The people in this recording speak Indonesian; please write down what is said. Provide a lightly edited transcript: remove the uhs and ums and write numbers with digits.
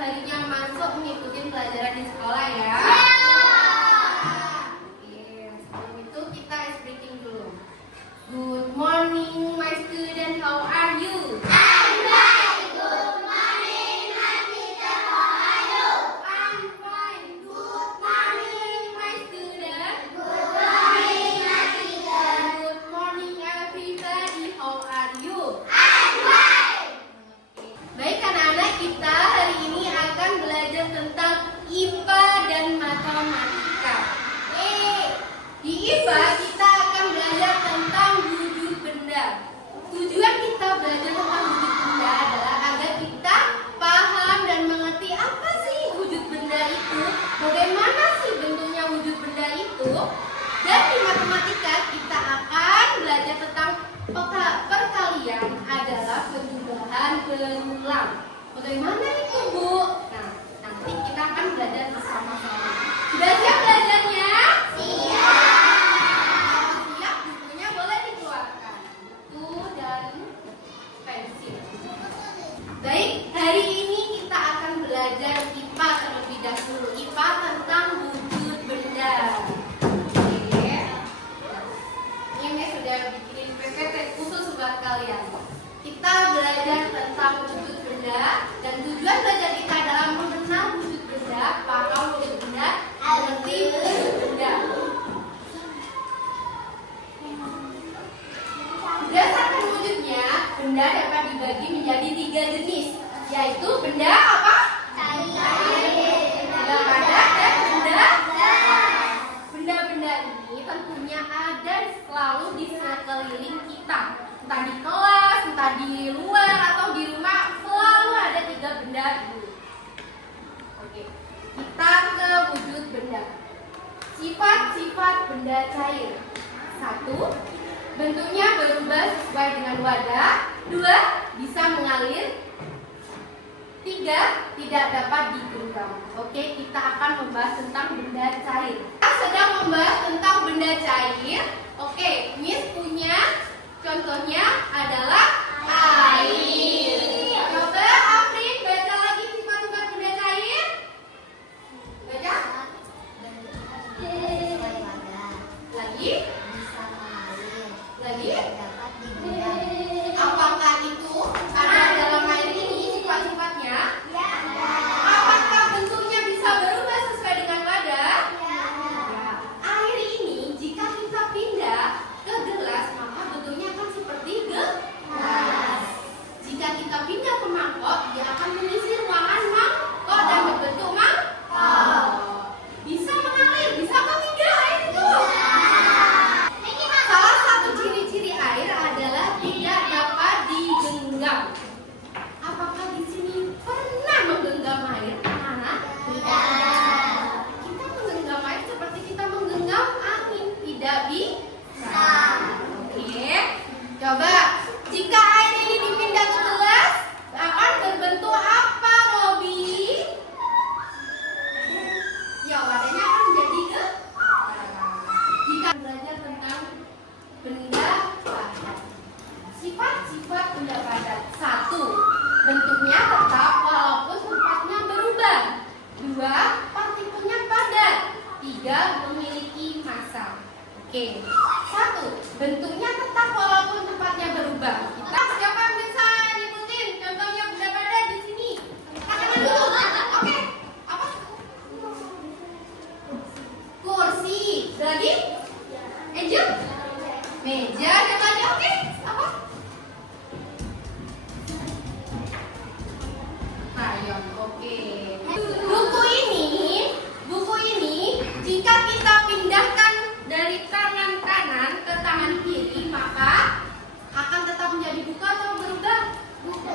harinya masuk mengikuti pelajaran di sekolah ya. Sebelum itu kita ice breaking dulu. Good morning my student, how are you? I'm fine. Good morning, my teacher. How are you? I'm fine. Good morning my student. Good morning, my teacher. Good morning everybody, how are you? I'm fine. Baik anak-anak, kita hari ini akan belajar tentang IPA dan matematika. Di IPA kita akan belajar tentang wujud benda. Tujuan kita belajar tentang wujud benda adalah agar kita paham dan mengerti apa sih wujud benda itu, bagaimana sih bentuknya wujud benda itu. Dan di matematika kita akan belajar tentang perkalian adalah penjumlahan berulang. Bagaimana itu, Bu? Nah, nanti kita akan belajar bersama-sama. Sudah siap belajarnya? Siap. Siap, bukunya boleh dikeluarkan. Buku dan pensil. Baik, hari ini kita akan belajar IPA terlebih dahulu. IPA tentang wujud benda. Oke. Ini sudah bikinin PPT khusus buat kalian. Kita belajar tentang wujud benda dan tujuan belajar kita adalah mengenal wujud benda, paham wujud benda, mengerti wujud benda. Berdasarkan wujudnya, benda dapat dibagi menjadi 3 jenis, yaitu benda apa? Benda padat dan benda gas. Benda-benda ini tentunya ada selalu di sekeliling kita, entah di kelas, entah di luar atau di rumah, selalu ada 3 benda ini. Oke, kita ke wujud benda. Sifat-sifat benda cair. 1. Bentuknya berubah sesuai dengan wadah. 2. Bisa mengalir. 3. Tidak dapat digenggam. Oke, kita akan membahas tentang benda cair. Kita sedang membahas tentang benda cair. Oke, Miss punya contohnya adalah air. Coba Afrin baca lagi sifat-sifat benda cair. Baca. Lagi. Lagi. Apakah itu karena dalam air ini sifat-sifatnya? Apakah bentuknya bisa berubah sesuai dengan wadah? Ya. Air ini jika kita pindah ke gelas maka bentuknya akan seperti gelas. Jika kita pindah ke mangkok dia akan mengisi ruangan mangkok dan berbentuk mangkok. Bisa mengalir, bisa tidak air itu? Salah satu ciri-ciri air adalah tidak dapat digenggam. Apakah di sini pernah menggenggam air? Tidak. Kita menggenggam air seperti kita menggenggam angin, tidak bisa. Oke. Coba, jika air ini dipindah ke gelas, akan berbentuk apa, Robi? Ya, wadahnya akan menjadi gelas. Jika belajar tentang benda padat. Sifat-sifat benda padat. 1. Bentuknya tetap walaupun tempatnya berubah. 2. Partikelnya padat. 3. Memiliki massa. Oke. 1. Bentuknya tetap walaupun tempatnya berubah. Kita siapa yang bisa nyebutin contohnya benda padat di sini? Tangan dulu. Oke. Apa? Kursi. Lagi? Angel? Meja dan lagi oke? Apa? Crayon, oke. Buku ini jika kita pindahkan dari tangan kanan ke tangan kiri maka akan tetap menjadi buku atau berubah? Buku.